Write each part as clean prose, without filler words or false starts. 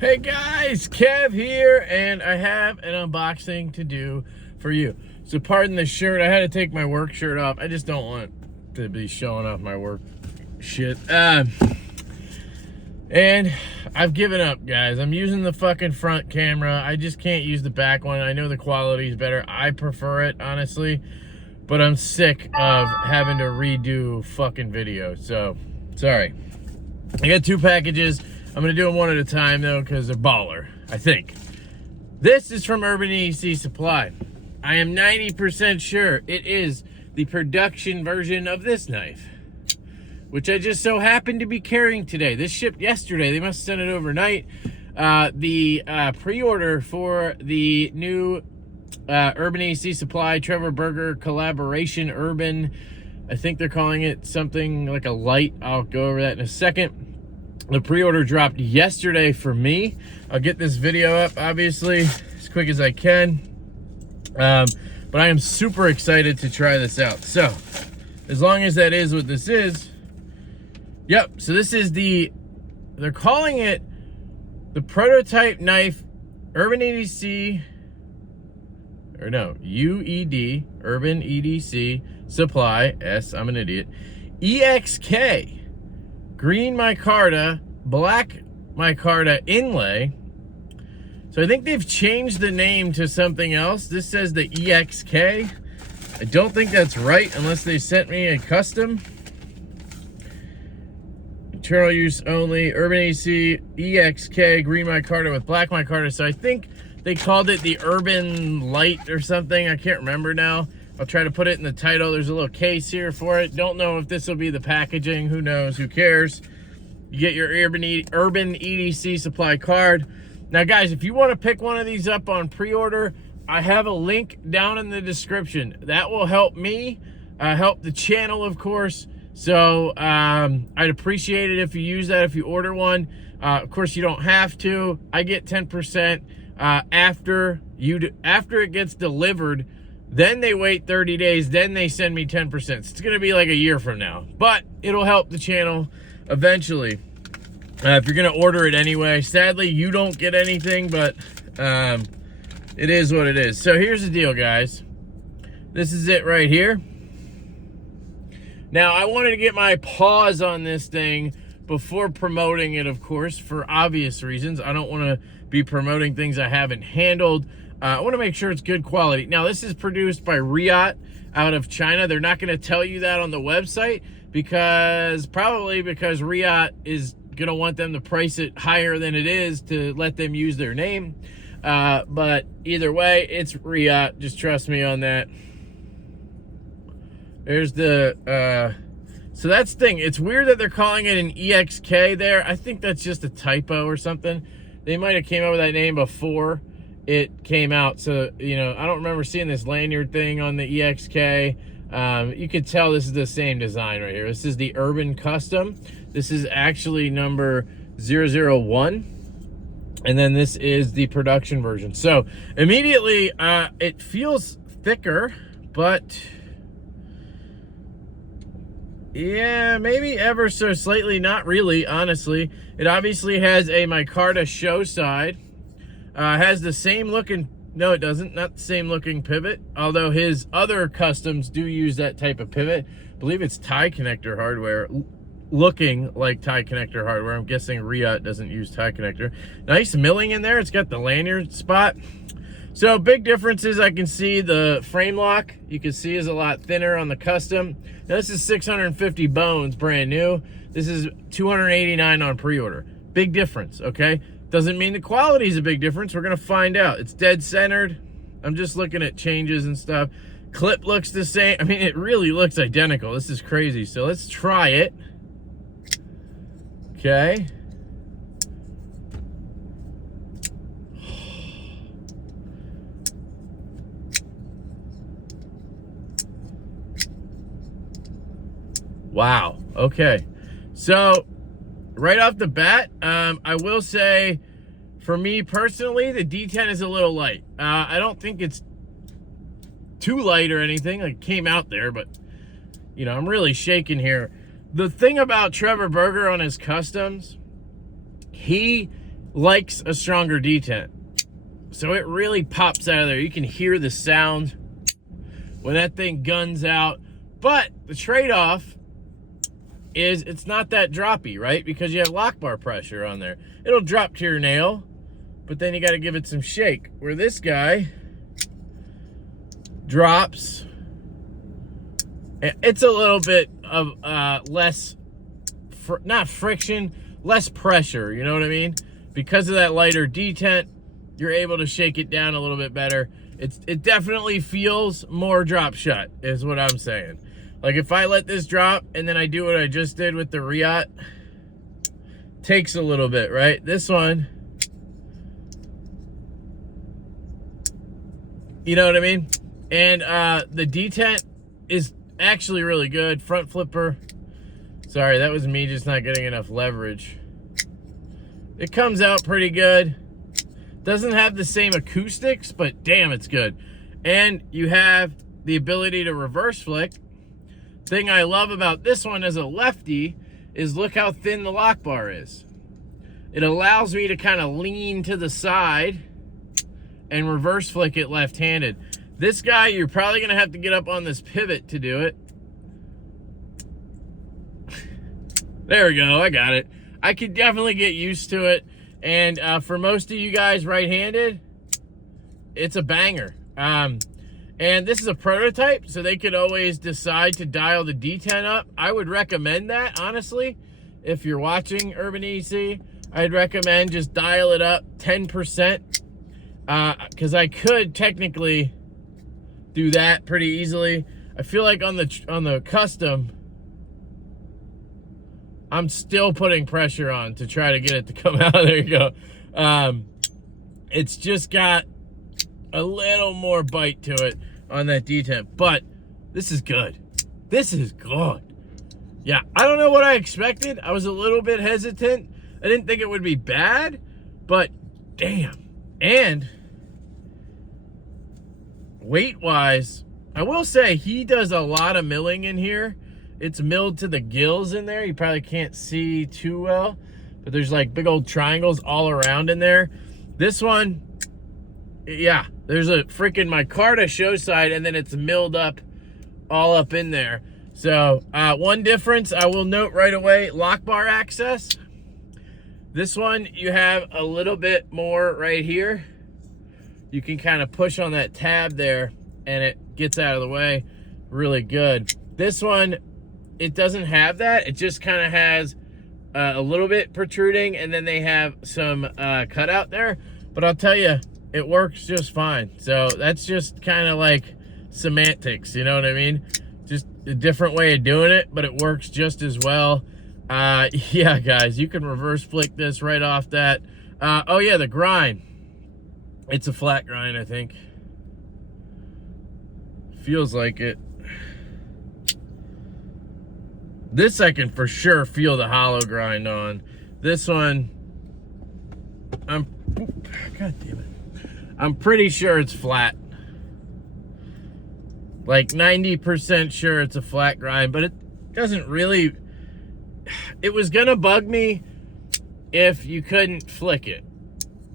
Hey guys, Kev here, and I have an unboxing to do for you. So pardon the shirt, I had to take my work shirt off. I just don't want to be showing off my work shit. And I've given up, guys. I'm using the fucking front camera. I just can't use the back one. I know the quality is better. I prefer it, honestly. But I'm sick of having to redo fucking videos. So, sorry. I got two packages. I'm gonna do them one at a time though, because they're baller, I think. This is from Urban EDC Supply. I am 90% sure it is the production version of this knife, which I just so happened to be carrying today. This shipped yesterday. They must have sent it overnight. The pre-order for the new Urban EDC Supply Trevor Burger collaboration Urban, I think they're calling it something like a light. I'll go over that in a second. The pre-order dropped yesterday for me. I'll get this video up, obviously, as quick as I can. But I am super excited to try this out. So, as long as that is what this is. Yep, so this is they're calling it the prototype knife Urban EDC, or no, UED, Urban EDC Supply, I'm an idiot, EXK. Green micarta, black micarta inlay. So I think they've changed the name to something else. This says the EXK. I don't think that's right unless they sent me a custom. Internal use only, Urban EDC, EXK, green micarta with black micarta. So I think they called it the Urban Light or something. I can't remember now. I'll try to put it in the title. There's a little case here for it. Don't know if this will be the packaging. Who knows? Who cares? You get your Urban EDC Supply card. Now, guys, if you want to pick one of these up on pre-order, I have a link down in the description. That will help me, help the channel, of course. So I'd appreciate it if you use that if you order one. Of course, you don't have to. I get 10% after it gets delivered. Then they wait 30 days, then they send me 10%. So it's gonna be like a year from now, but it'll help the channel eventually. If you're gonna order it anyway, sadly you don't get anything, but it is what it is. So here's the deal, guys. This is it right here. Now I wanted to get my paws on this thing before promoting it, of course, for obvious reasons. I don't wanna be promoting things I haven't handled. I want to make sure it's good quality. Now, this is produced by Riot out of China. They're not going to tell you that on the website probably because Riot is going to want them to price it higher than it is to let them use their name. But either way, it's Riot. Just trust me on that. There's the... so that's the thing. It's weird that they're calling it an EXK there. I think that's just a typo or something. They might have came up with that name before it came out. So, you know, I don't remember seeing this lanyard thing on the EXK. You could tell this is the same design right here. This is the Urban Custom. This is actually number 001. And then this is the production version. So immediately, it feels thicker, but yeah, maybe ever so slightly, not really, honestly. It obviously has a micarta show side. Has the same looking, no it doesn't, not the same looking pivot, although his other customs do use that type of pivot. I believe it's tie connector hardware, looking like tie connector hardware. I'm guessing Riot doesn't use tie connector. Nice milling in there. It's got the lanyard spot. So big differences. I can see the frame lock, you can see, is a lot thinner on the custom. Now this is 650 bones, brand new. This is 289 on pre-order. Big difference, okay? Doesn't mean the quality is a big difference. We're gonna find out. It's dead centered. I'm just looking at changes and stuff. Clip looks the same. I mean, it really looks identical. This is crazy. So let's try it. Okay. Wow, okay. So, right off the bat, I will say, for me personally, the D10 is a little light. I don't think it's too light or anything. Like, it came out there, but, you know, I'm really shaking here. The thing about Trevor Burger on his customs, he likes a stronger detent. So it really pops out of there. You can hear the sound when that thing guns out. But the trade-off is it's not that droppy, right? Because you have lock bar pressure on there. It'll drop to your nail, but then you got to give it some shake. Where this guy drops, it's a little bit of less, not friction, less pressure, you know what I mean? Because of that lighter detent, you're able to shake it down a little bit better. It definitely feels more drop shut, is what I'm saying. Like if I let this drop and then I do what I just did with the Riot, takes a little bit, right? This one, you know what I mean? And the detent is actually really good. Front flipper. Sorry, that was me just not getting enough leverage. It comes out pretty good. Doesn't have the same acoustics, but damn, it's good. And you have the ability to reverse flick. Thing I love about this one as a lefty is look how thin the lock bar is. It allows me to kind of lean to the side and reverse flick it left-handed. This guy, you're probably gonna have to get up on this pivot to do it. There we go, I got it. I could definitely get used to it. And for most of you guys right-handed, it's a banger. And this is a prototype, so they could always decide to dial the detent up. I would recommend that, honestly. If you're watching Urban EDC, I'd recommend just dial it up 10%. Because I could technically do that pretty easily. I feel like on the custom, I'm still putting pressure on to try to get it to come out. There you go. It's just got a little more bite to it on that detent, but this is good. This is good. Yeah, I don't know what I expected. I was a little bit hesitant. I didn't think it would be bad, but damn. And weight-wise, I will say he does a lot of milling in here. It's milled to the gills in there. You probably can't see too well, but there's like big old triangles all around in there. This one, yeah, there's a freaking micarta show side, and then it's milled up all up in there. So one difference I will note right away, lock bar access. This one, you have a little bit more right here. You can kind of push on that tab there and it gets out of the way really good. This one, it doesn't have that. It just kind of has a little bit protruding, and then they have some cutout there. But I'll tell you, it works just fine. So that's just kind of like semantics, you know what I mean? Just a different way of doing it, but it works just as well. Yeah, guys, you can reverse flick this right off that. Oh yeah, the grind. It's a flat grind, I think. Feels like it. This I can for sure feel the hollow grind on. This one, God damn it. I'm pretty sure it's flat. Like 90% sure it's a flat grind, but it doesn't really, it was gonna bug me if you couldn't flick it.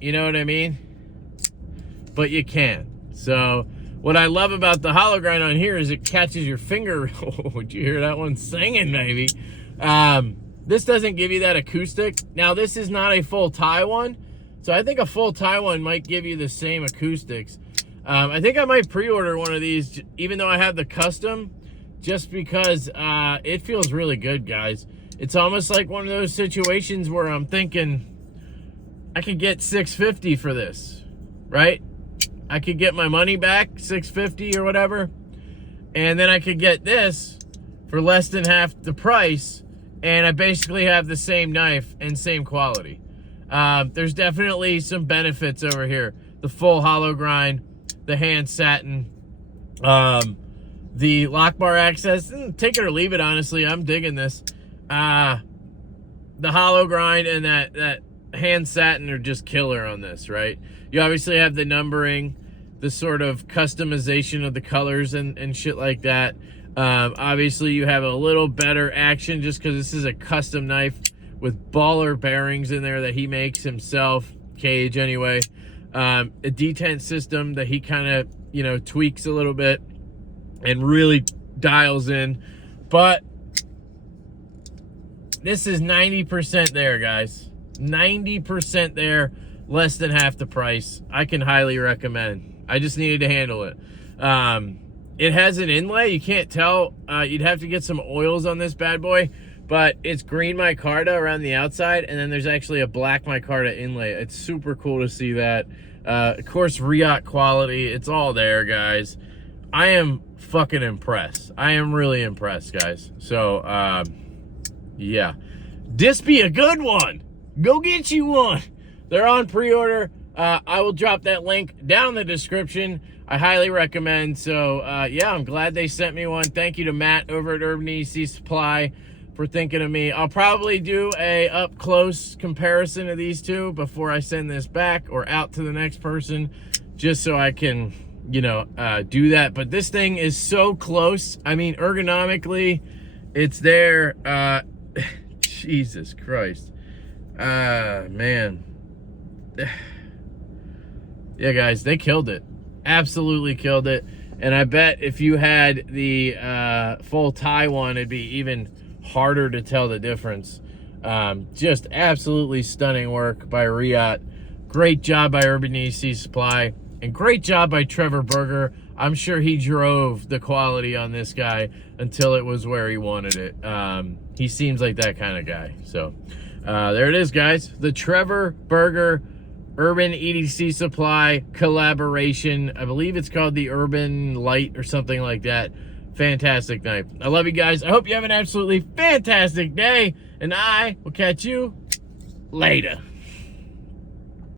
You know what I mean? But you can. So what I love about the hollow grind on here is it catches your finger. Oh, would you hear that one singing, maybe? This doesn't give you that acoustic. Now, this is not a full tie one, so I think a full tie one might give you the same acoustics. I think I might pre-order one of these, even though I have the custom, just because it feels really good, guys. It's almost like one of those situations where I'm thinking, I could get $650 for this, right? I could get my money back, $650 or whatever, and then I could get this for less than half the price, and I basically have the same knife and same quality. There's definitely some benefits over here. The full hollow grind, the hand satin, the lock bar access, take it or leave it, honestly. I'm digging this. The hollow grind and that hand satin are just killer on this, right? You obviously have the numbering, the sort of customization of the colors and shit like that. Obviously, you have a little better action just because this is a custom knife with baller bearings in there that he makes himself, cage anyway. A detent system that he kind of, you know, tweaks a little bit and really dials in. But this is 90% there, guys. 90% there, less than half the price. I can highly recommend. I just needed to handle it. It has an inlay. You can't tell. You'd have to get some oils on this bad boy, but it's green micarta around the outside, and then there's actually a black micarta inlay. It's super cool to see that. Of course, Riot quality. It's all there, guys. I am fucking impressed. I am really impressed, guys. So, yeah. This be a good one. Go get you one. They're on pre-order. I will drop that link down in the description. I highly recommend. So, yeah, I'm glad they sent me one. Thank you to Matt over at Urban EDC Supply for thinking of me. I'll probably do a up-close comparison of these two before I send this back or out to the next person, just so I can, you know, do that. But this thing is so close. I mean, ergonomically, it's there. Jesus Christ. Man. Yeah, guys, they killed it. Absolutely killed it. And I bet if you had the full tie one, it'd be even harder to tell the difference. Just absolutely stunning work by Riot. Great job by Urban EDC Supply. And great job by Trevor Berger. I'm sure he drove the quality on this guy until it was where he wanted it. He seems like that kind of guy. So there it is, guys. The Trevor Berger Urban EDC Supply collaboration. I believe it's called the Urban Light or something like that. Fantastic knife. I love you guys. I hope you have an absolutely fantastic day. And I will catch you later.